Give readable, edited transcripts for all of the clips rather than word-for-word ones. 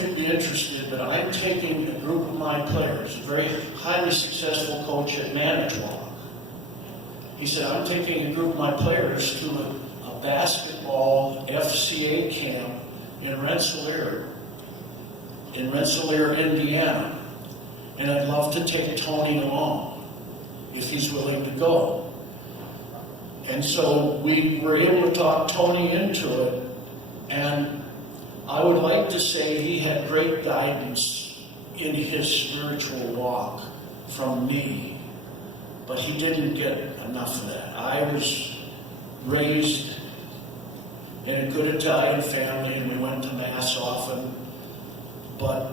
if you'd be interested, but I'm taking a group of my players, a very highly successful coach at Manitowoc. He said, I'm taking a group of my players to a basketball FCA camp in Rensselaer, Indiana. And I'd love to take Tony along, if he's willing to go. And so we were able to talk Tony into it, and I would like to say he had great guidance in his spiritual walk from me, but he didn't get enough of that. I was raised in a good Italian family, and we went to Mass often, but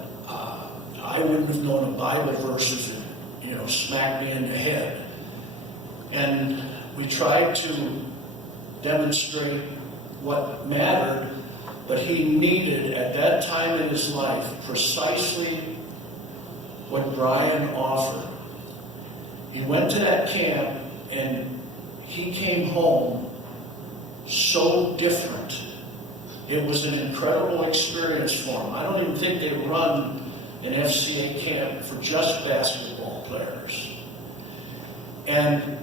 I wouldn't have known a Bible verse if it, smacked me in the head. And we tried to demonstrate what mattered, but he needed, at that time in his life, precisely what Brian offered. He went to that camp, and he came home so different. It was an incredible experience for him. I don't even think they run an FCA camp for just basketball players. And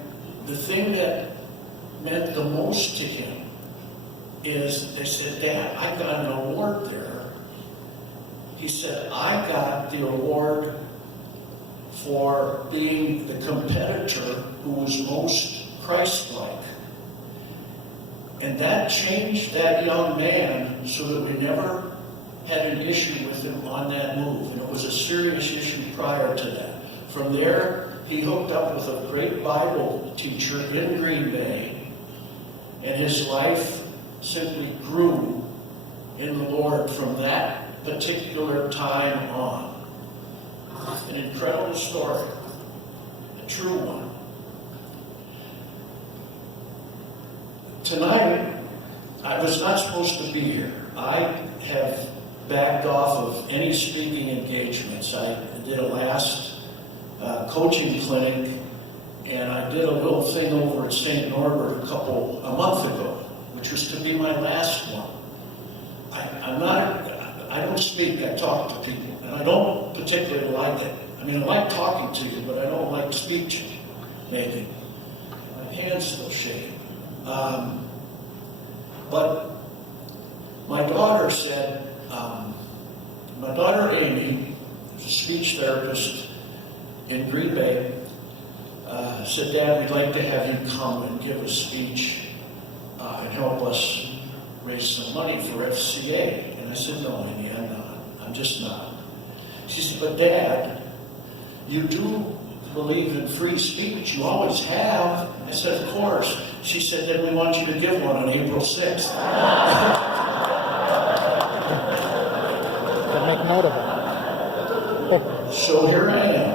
the thing that meant the most to him is they said, Dad, I got an award there. He said, I got the award for being the competitor who was most Christ-like. And that changed that young man so that we never had an issue with him on that move. And it was a serious issue prior to that. From there, he hooked up with a great Bible teacher in Green Bay, and his life simply grew in the Lord from that particular time on. An incredible story, a true one. Tonight, I was not supposed to be here. I have backed off of any speaking engagements. I did a last coaching clinic, and I did a little thing over at St. Norbert a month ago, which was to be my last one. I don't speak, I talk to people, and I don't particularly like it. I mean, I like talking to you, but I don't like speech making. My hand's still shaking. But my daughter said, my daughter Amy, who's a speech therapist in Green Bay, said, Dad, we'd like to have you come and give a speech and help us raise some money for FCA. And I said, no, Amy, I'm not. I'm just not. She said, but Dad, you do believe in free speech. You always have. I said, of course. She said, then we want you to give one on April 6th. Make note of it. So here I am.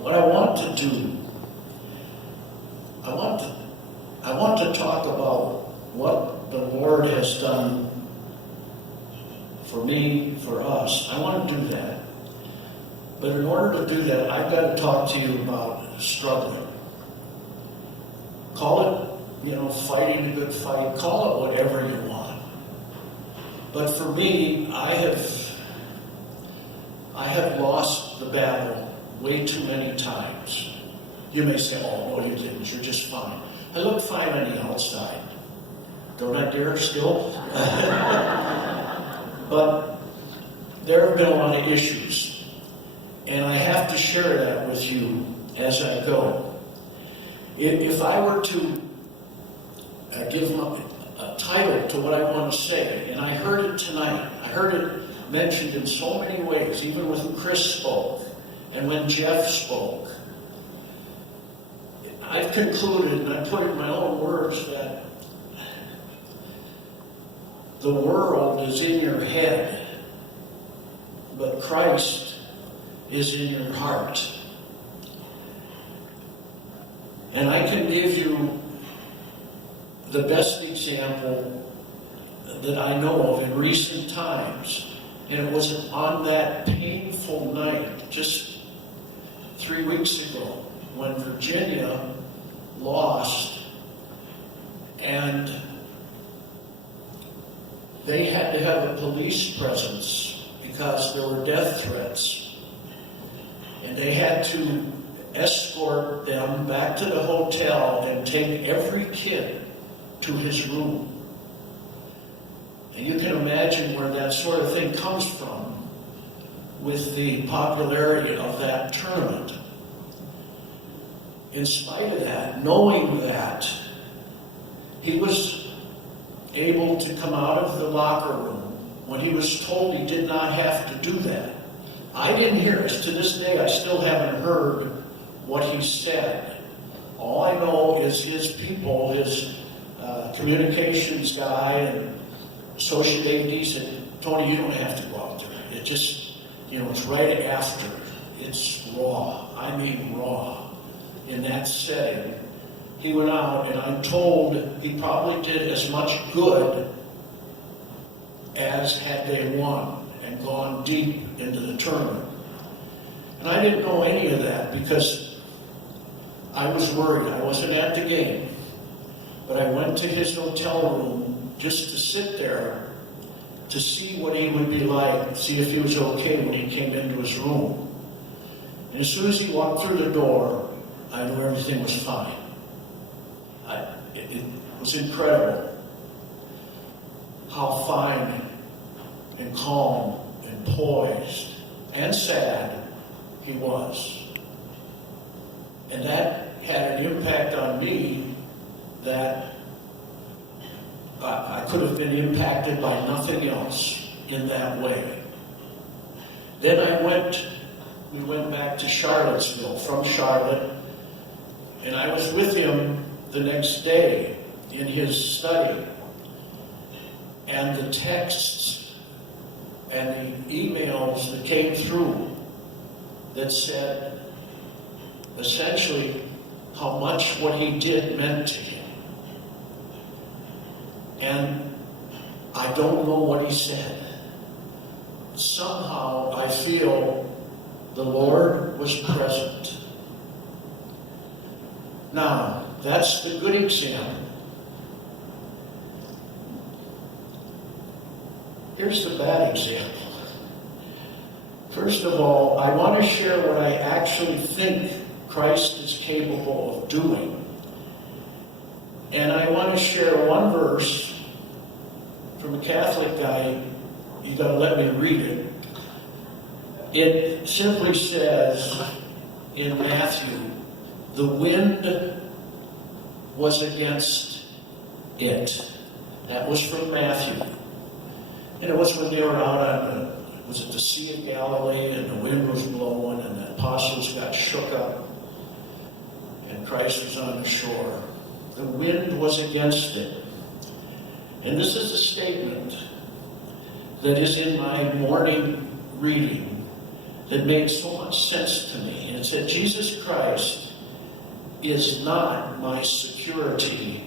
What I want to do, I want to talk about what the Lord has done for me, for us. I want to do that. But in order to do that, I've got to talk to you about struggling. Call it, fighting a good fight. Call it whatever you want. But for me, I have lost the battle way too many times. You may say, oh, no, you didn't. You're just fine. I look fine on the outside. Don't I dare still? But there have been a lot of issues. And I have to share that with you as I go. If I were to give a title to what I want to say, and I heard it tonight, I heard it mentioned in so many ways, even when Chris spoke and when Jeff spoke. I've concluded, and I put it in my own words, that the world is in your head, but Christ is in your heart. And I can give you the best example that I know of in recent times. And it was on that painful night, just 3 weeks ago, when Virginia lost, and they had to have a police presence because there were death threats. And they had to escort them back to the hotel and take every kid to his room. And you can imagine where that sort of thing comes from with the popularity of that tournament. In spite of that, knowing that, he was able to come out of the locker room when he was told he did not have to do that. I didn't hear it. To this day, I still haven't heard what he said. All I know is his people, his communications guy and associate AD said, Tony, you don't have to go out there. It just, it's right after. It's raw. I mean raw. In that setting, he went out, and I'm told he probably did as much good as had they won and gone deep into the tournament. And I didn't know any of that because I was worried. I wasn't at the game. But I went to his hotel room just to sit there to see what he would be like, see if he was okay when he came into his room. And as soon as he walked through the door, I knew everything was fine. It was incredible how fine and calm and poised and sad he was. And that had an impact on me that I could have been impacted by nothing else in that way. Then we went back to Charlottesville, from Charlotte, and I was with him the next day in his study. And the texts and the emails that came through that said essentially how much what he did meant to him. And I don't know what he said. Somehow I feel the Lord was present. Now, that's the good example. Here's the bad example. First of all, I want to share what I actually think Christ is capable of doing. And I want to share one verse from a Catholic guy. You got to let me read it. It simply says in Matthew, the wind was against it. That was from Matthew. And it was when they were out on the Sea of Galilee, and the wind was blowing, and the apostles got shook up, and Christ was on the shore. The wind was against it. And this is a statement that is in my morning reading that made so much sense to me. And it said, Jesus Christ is not my security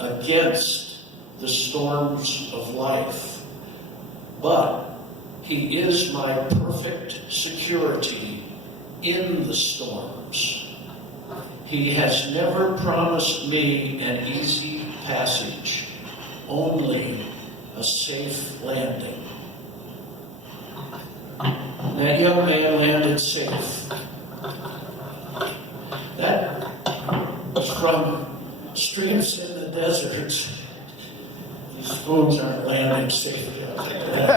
against the storms of life, but he is my perfect security in the storms. He has never promised me an easy passage, only a safe landing. That young man landed safe. That was from Streams in the Desert. These spoons aren't landing safely, I'll tell you that.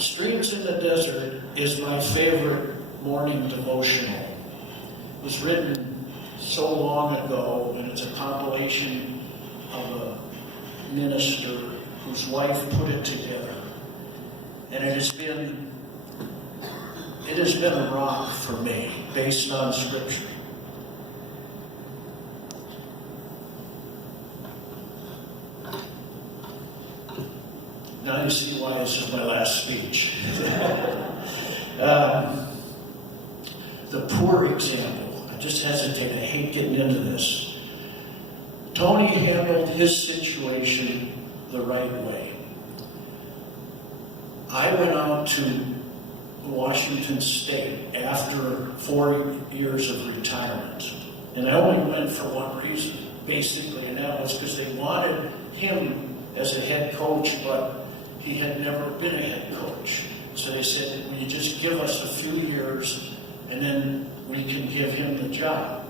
Streams in the Desert is my favorite morning devotional. It was written so long ago, and it's a compilation of a minister whose wife put it together. And it has been a rock for me, based on Scripture. Now you see why this is my last speech. The poor example. I just hesitate. I hate getting into this. Tony handled his situation the right way. I went out to Washington State after 40 years of retirement. And I only went for one reason, basically, and that was because they wanted him as a head coach, but he had never been a head coach. So they said, will you just give us a few years and then we can give him the job.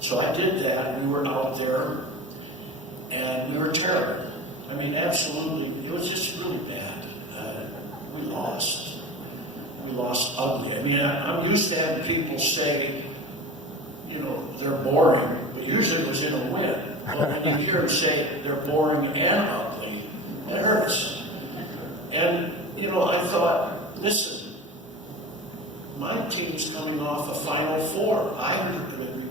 So I did that. We were out there and we were terrible. I mean, absolutely, it was just really bad. We lost. We lost ugly. I mean, I'm used to having people say, you know, they're boring, but usually it was in a win. But when you hear them say they're boring and ugly, it hurts. And, you know, I thought, listen, my team's coming off a Final Four. I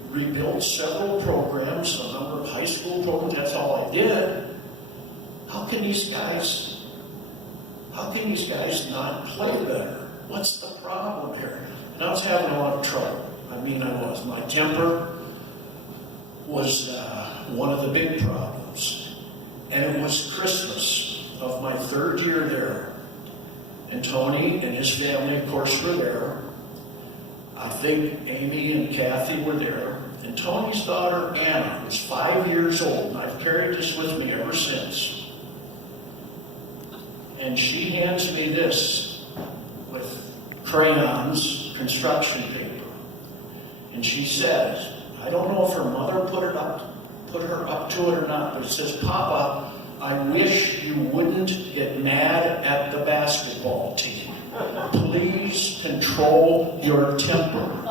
rebuilt several programs, a number of high school programs, that's all I did. How can these guys not play better? What's the problem here? And I was having a lot of trouble. I mean, I was. My temper was one of the big problems. And it was Christmas of my third year there. And Tony and his family, of course, were there. I think Amy and Kathy were there. And Tony's daughter, Anna, was 5 years old. And I've carried this with me ever since. And she hands me this with crayons, construction paper. And she says, I don't know if her mother put her up to it or not, but it says, Papa, I wish you wouldn't get mad at the basketball team. Please control your temper.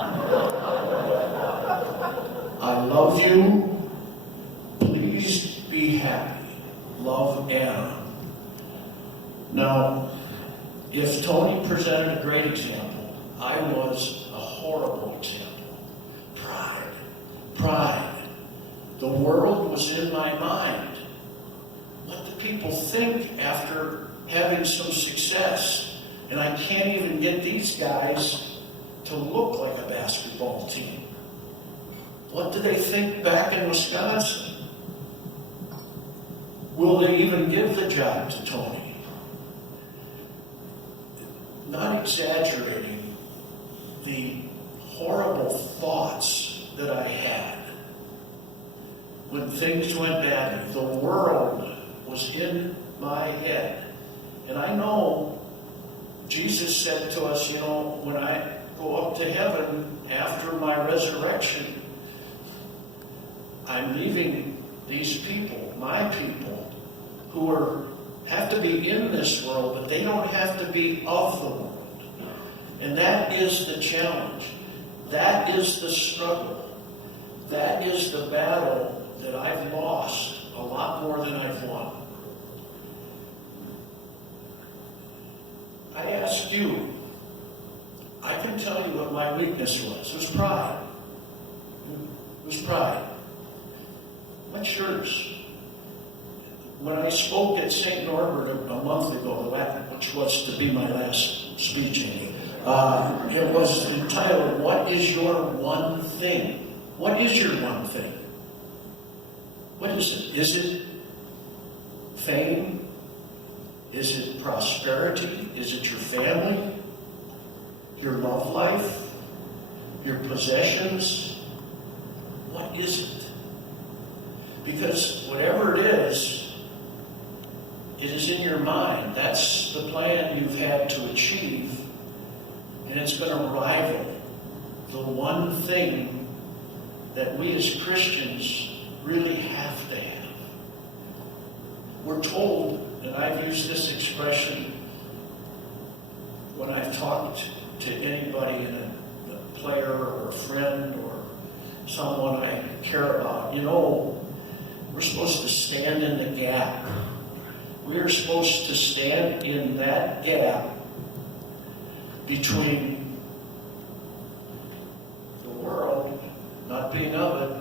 I love you. Please be happy. Love, Anna. Now, if Tony presented a great example, I was a horrible example. Pride. The world was in my mind. What do people think after having some success? And I can't even get these guys to look like a basketball team. What do they think back in Wisconsin? Will they even give the job to Tony? Not exaggerating the horrible thoughts that I had when things went badly. The world was in my head. And I know Jesus said to us, you know, when I go up to heaven after my resurrection, I'm leaving these people, my people, who have to be in this world, but they don't have to be of the world. And that is the challenge. That is the struggle. That is the battle that I've lost a lot more than I've won. I ask you, I can tell you what my weakness was. It was pride. It was pride. What's yours? When I spoke at St. Norbert a month ago, which was to be my last speech, it was entitled, What is Your One Thing? What is your one thing? What is it? Is it fame? Is it prosperity? Is it your family? Your love life? Your possessions? What is it? Because whatever it is in your mind. That's the plan you've had to achieve. And it's going to rival the one thing that we as Christians really have to have. We're told, and I've used this expression when I've talked to anybody, a player or a friend or someone I care about, you know, we're supposed to stand in the gap. We are supposed to stand in that gap between the world not being of it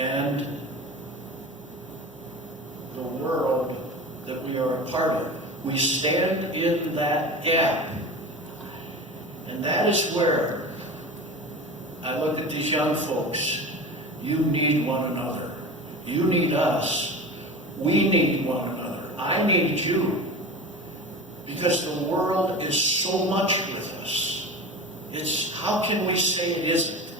and the world that we are a part of. We stand in that gap. And that is where I look at these young folks. You need one another. You need us. We need one another. I need you. Because the world is so much with us. How can we say it isn't?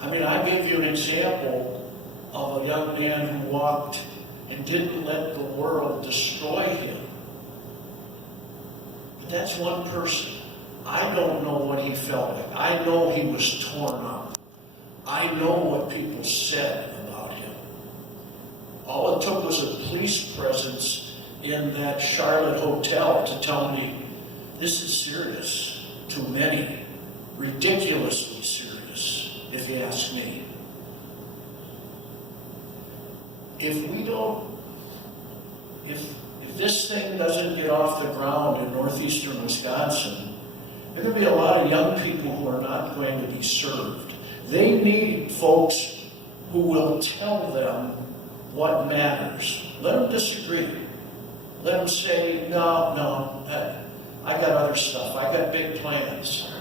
I mean, I gave you an example of a young man who walked and didn't let the world destroy him. But that's one person. I don't know what he felt like. I know he was torn up. I know what people said about him. All it took was a police presence in that Charlotte hotel to tell me, this is serious to many, ridiculously serious, if you ask me. If this thing doesn't get off the ground in northeastern Wisconsin, there are going to be a lot of young people who are not going to be served. They need folks who will tell them what matters. Let them disagree. Let them say, no, I got other stuff. I got big plans.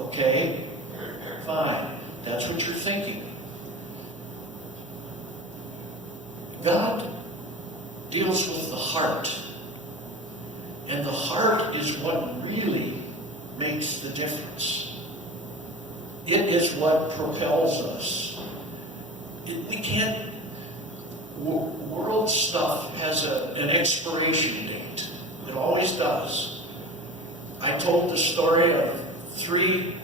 Okay? Fine. That's what you're thinking. God deals with the heart. And the heart is what really makes the difference. It is what propels us. We can't... World stuff has an expiration date. It always does. I told the story of 3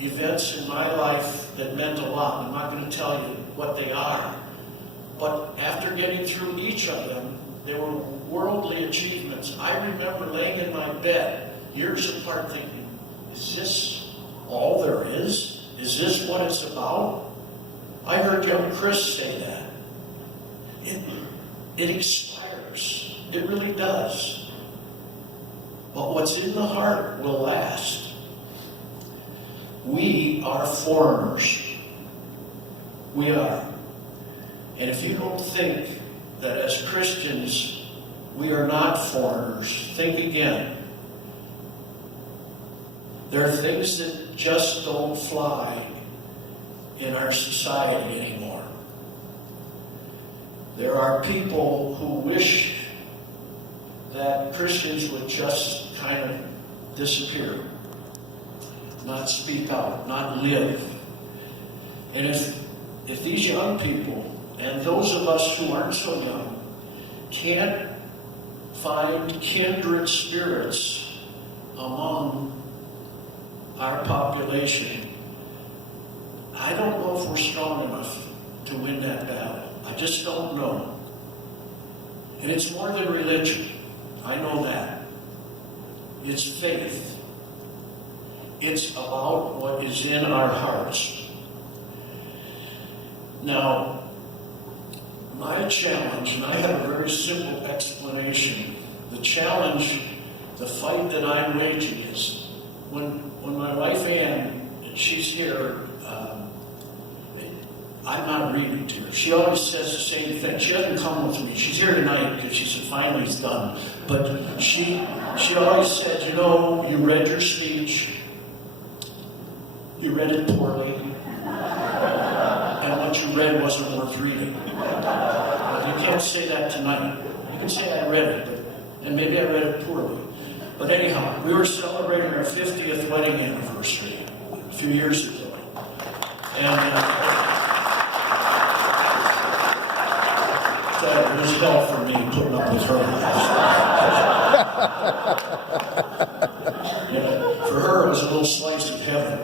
events in my life that meant a lot. I'm not going to tell you what they are. But after getting through each of them, they were worldly achievements. I remember laying in my bed, years apart, thinking, is this all there is? Is this what it's about? I heard young Chris say that. It expires. It really does. But what's in the heart will last. We are foreigners. We are. And if you don't think that as Christians we are not foreigners, think again. There are things that just don't fly in our society anymore. There are people who wish that Christians would just kind of disappear, not speak out, not live. And if these young people, and those of us who aren't so young, can't find kindred spirits among our population, I don't know if we're strong enough to win that battle. I just don't know. And it's more than religion. I know that. It's faith. It's about what is in our hearts. Now, my challenge, and I have a very simple explanation. The challenge, the fight that I'm waging is when my wife Ann, she's here, I'm not reading to her. She always says the same thing. She doesn't come with me. She's here tonight because she said finally it's done. But she always said, you know, you read your speech, you read it poorly, and what you read wasn't worth reading. But you can't say that tonight. You can say I read it, and maybe I read it poorly. But anyhow, we were celebrating our 50th wedding anniversary a few years ago. And it was hell for me putting up with her. You know, for her, it was a little slice of heaven.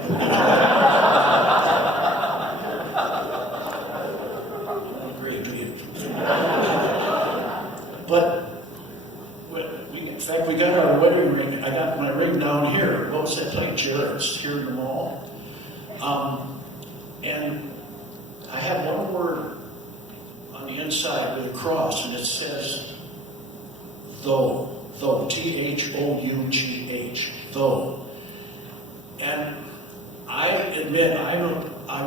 Great dream. But, in fact, we got our wedding ring. I got my ring down here. What was that place? Jared's here in the mall. And I have one word on the inside with a cross, and it says, though, T-H-O-U-G-H, though. And I admit, I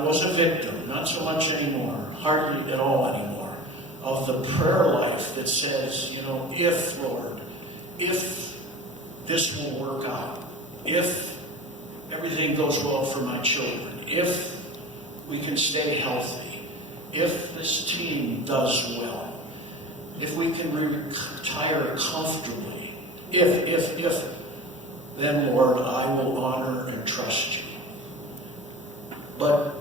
was a victim, not so much anymore, hardly at all anymore, of the prayer life that says, you know, if, Lord, if this will work out, if everything goes well for my children, if we can stay healthy, if this team does well, if we can retire comfortably, If, then Lord, I will honor and trust you. But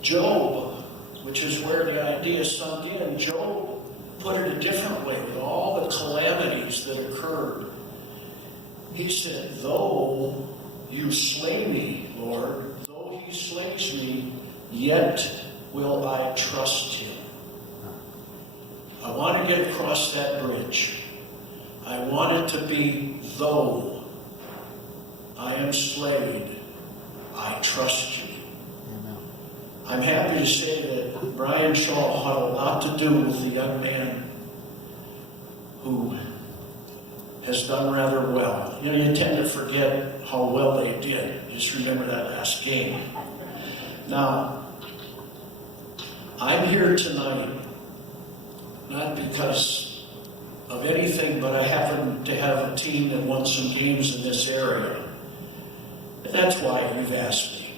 Job, which is where the idea sunk in, Job put it a different way with all the calamities that occurred. He said, though you slay me, Lord, though he slays me, yet will I trust him. I want to get across that bridge. I want it to be, though I am slayed, I trust you. Amen. I'm happy to say that Brian Shaw had a lot to do with the young man who has done rather well. You know, you tend to forget how well they did. Just remember that last game. Now, I'm here tonight not because of anything, but I happen to have a team that won some games in this area. And that's why you've asked me.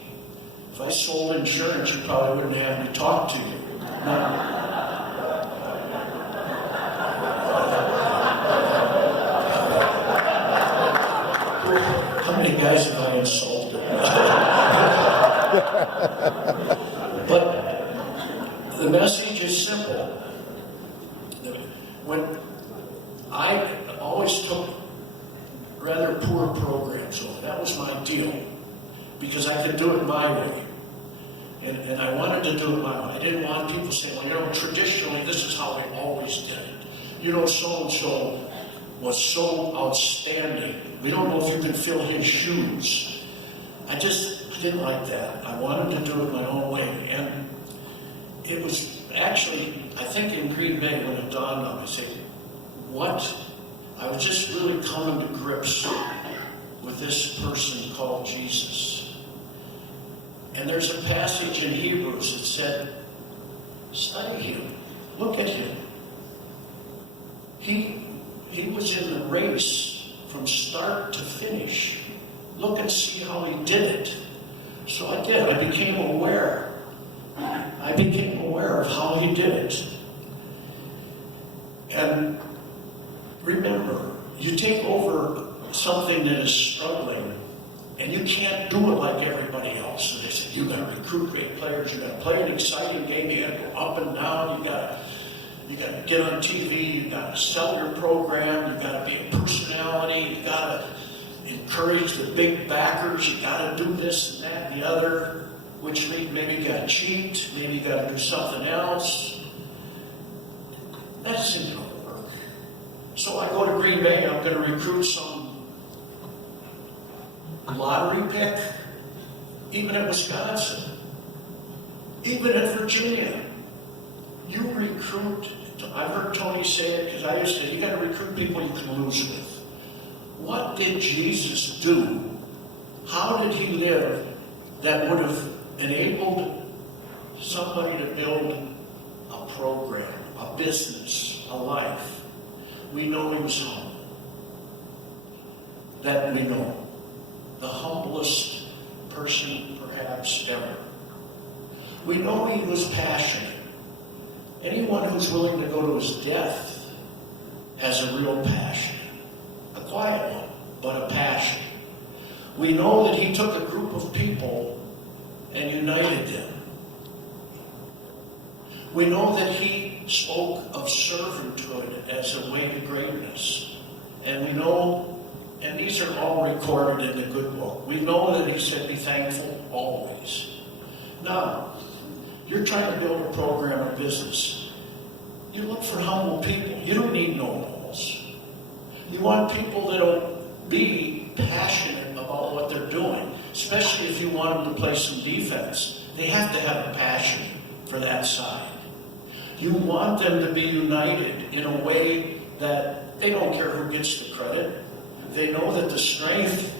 If I sold insurance, you probably wouldn't have me talk to you. Now, how many guys have I insulted? But the message is simple. When I always took rather poor programs over, that was my deal, because I could do it my way. And I wanted to do it my way. I didn't want people saying, well, you know, traditionally this is how we always did it. You know, so-and-so was so outstanding. We don't know if you can fill his shoes. I didn't like that. I wanted to do it my own way. And it was actually, I think in Green Bay when it dawned on me, I said, what? I was just really coming to grips with this person called Jesus. And there's a passage in Hebrews that said, study him. Look at him. He was in the race from start to finish. Look and see how he did it. So I did. I became aware. I became aware of how he did it. And remember, you take over something that is struggling, and you can't do it like everybody else. So they said, you got to recruit great players, you got to play an exciting game, you got to go up and down, you got to get on TV, you got to sell your program, you got to be a personality, you got to encourage the big backers, you got to do this and that and the other, which maybe you got to cheat, maybe you got to do something else. That isn't going to work. So I go to Green Bay, I'm going to recruit some lottery pick, even at Wisconsin, even at Virginia. You recruit, I've heard Tony say it because I used to, you got to recruit people you can lose with. What did Jesus do? How did he live that would have enabled somebody to build a program, a business, a life? We know he was humble. That we know. The humblest person perhaps ever. We know he was passionate. Anyone who's willing to go to his death has a real passion. A quiet one, but a passion. We know that he took a group of people and united them. We know that he spoke of servanthood as a way to greatness. And we know, and these are all recorded in the good book, we know that he said, be thankful always. Now, you're trying to build a program or business. You look for humble people. You don't need know-alls. You want people that'll be passionate about what they're doing, especially if you want them to play some defense. They have to have a passion for that side. You want them to be united in a way that they don't care who gets the credit. They know that the strength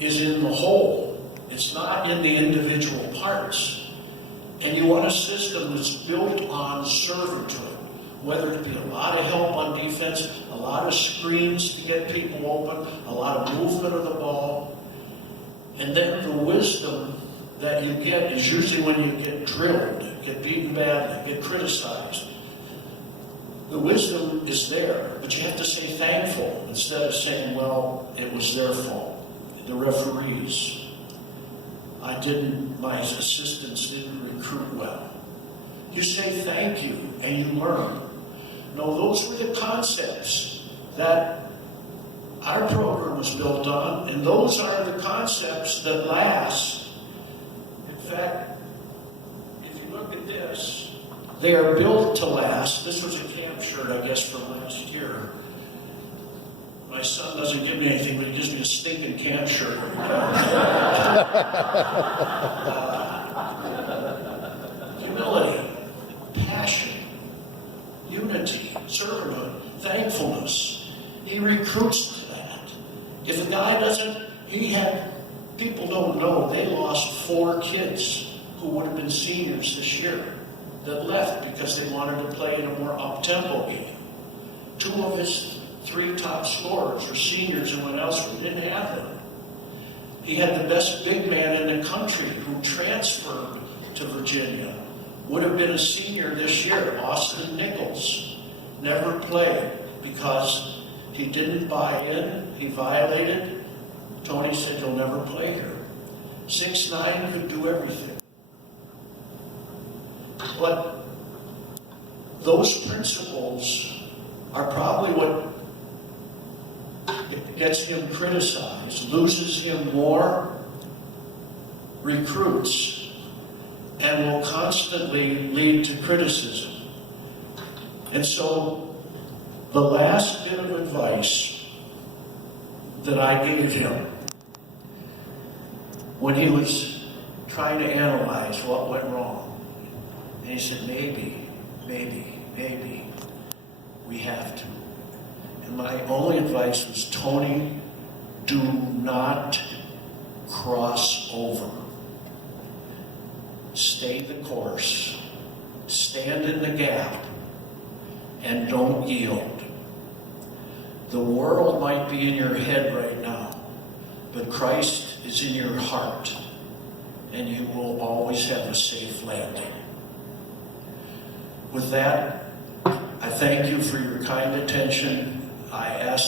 is in the whole. It's not in the individual parts. And you want a system that's built on servanthood, whether it be a lot of help on defense, a lot of screens to get people open, a lot of movement of the ball. And then the wisdom that you get is usually when you get drilled, get beaten badly, get criticized. The wisdom is there, but you have to say thankful instead of saying, well, it was their fault. The referees, my assistants didn't recruit well. You say thank you and you learn. No, those were the concepts that our program was built on, and those are the concepts that last. In fact, if you look at this, they are built to last. This was a camp shirt, I guess, from last year. My son doesn't give me anything, but he gives me a stinking camp shirt every time. Humility, passion, unity, servanthood, thankfulness. He recruits to that. If a guy doesn't, people don't know, they lost 4 kids who would have been seniors this year that left because they wanted to play in a more up-tempo game. 2 of his 3 top scorers were seniors and went elsewhere. He didn't have them. He had the best big man in the country who transferred to Virginia. Would have been a senior this year, Austin Nichols. Never played because he didn't buy in, he violated. Tony said he'll never play here. 6'9" could do everything. But those principles are probably what gets him criticized, loses him more recruits, and will constantly lead to criticism. And so the last bit of advice that I gave him when he was trying to analyze what went wrong, and he said, maybe, we have to. And my only advice was, Tony, do not cross over. Stay the course. Stand in the gap. And don't yield. The world might be in your head right now, but Christ is in your heart, and you will always have a safe landing. With that, I thank you for your kind attention. I ask